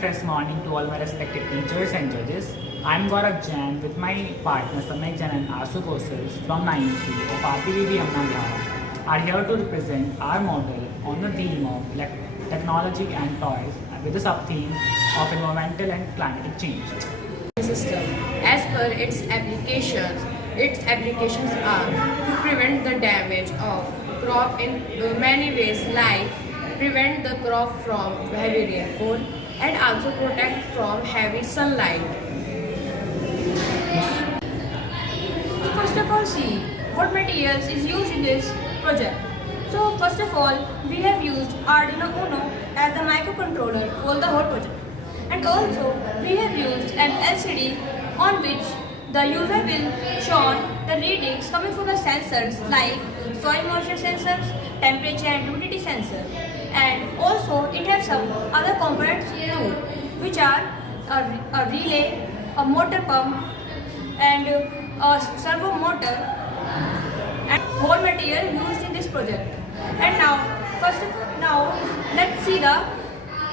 fresh morning to all my respected teachers and judges. I'm Gaurav Jain with my partner Samyak Jain and Asu Kosils from 9C of RPVB Amna Bihar are here to represent our model on the theme of technology and toys with the sub-theme of environmental and climatic change. System. As per its applications are to prevent the damage of crop in many ways, like prevent the crop from heavy rainfall and also protect from heavy sunlight. First of all, see what materials is used in this project. So first of all, we have used Arduino Uno as the microcontroller for the whole project. And also, we have used an LCD on which the user will show the readings coming from the sensors like soil moisture sensors, temperature and humidity sensor. And also, it has some other components too, which are a relay, a motor pump, and a servo motor, and whole material used in this project. And now let's see the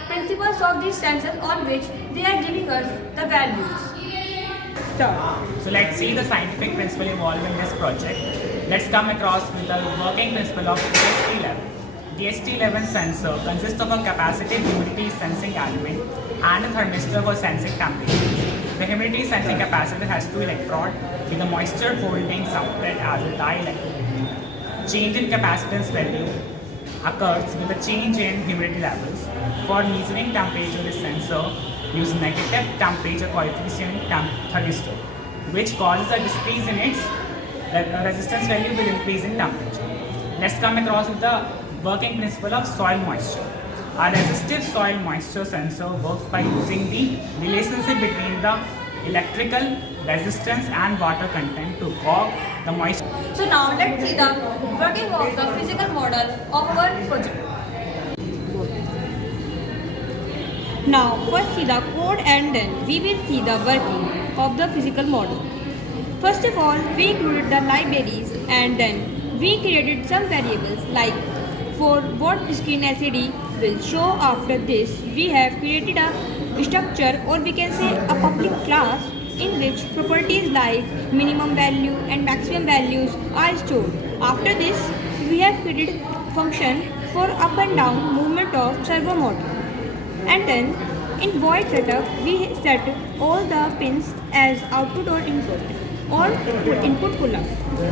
principles of these sensors on which they are giving us the values. So let's see the scientific principle involved in this project. Let's come across with the working principle of DHT11. The DHT11 sensor consists of a capacitive humidity sensing element and a thermistor for sensing temperature. The humidity sensing capacitor has two electrodes with the moisture holding substrate as a dielectric. Change in capacitance value occurs with a change in humidity levels. For measuring temperature, this sensor uses negative temperature coefficient thermistor, which causes a decrease in its resistance value with increase in temperature. Let's come across with the working principle of soil moisture. A resistive soil moisture sensor works by using the relationship between the electrical resistance and water content to gauge the moisture. So now let's see the working of the physical model of our project. Now first see the code and then we will see the working of the physical model. First of all, we included the libraries and then we created some variables like for what screen LCD will show. After this, we have created a structure, or we can say a public class, in which properties like minimum value and maximum values are stored. After this, we have created function for up and down movement of servo motor. And then in void setup, we set all the pins as output or input or input pull-up.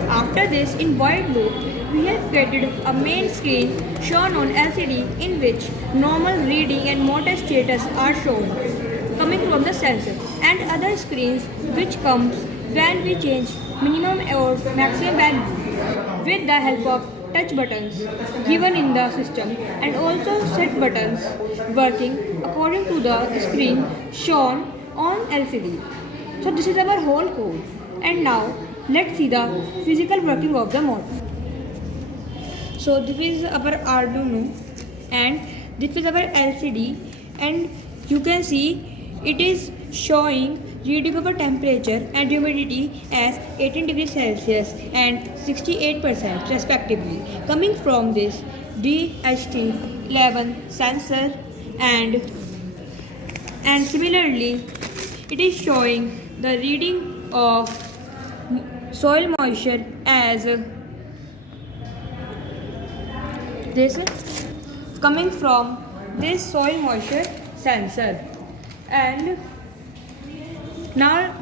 After this, in void loop, we have created a main screen shown on LCD in which normal reading and motor status are shown coming from the sensor, and other screens which comes when we change minimum or maximum value with the help of touch buttons given in the system, and also set buttons working according to the screen shown on LCD. So this is our whole code. And now let's see the physical working of the model. So this is our Arduino and this is our LCD, and you can see it is showing reading of a temperature and humidity as 18 degrees Celsius and 68% respectively, coming from this DHT11 sensor, and similarly it is showing the reading of soil moisture as this coming from this soil moisture sensor. And now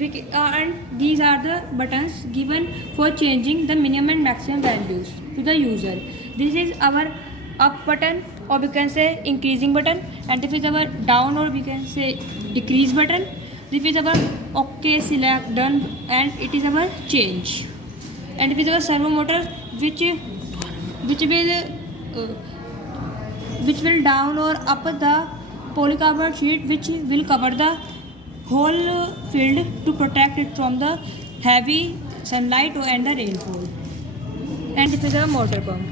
and these are the buttons given for changing the minimum and maximum values to the user. This is our up button, or we can say increasing button, and this is our down, or we can say decrease button. This is our OK, select, done, and it is our change. And it is our servo motor which will down or up the polycarbonate sheet, which will cover the whole field to protect it from the heavy sunlight and the rainfall. And this is our motor pump.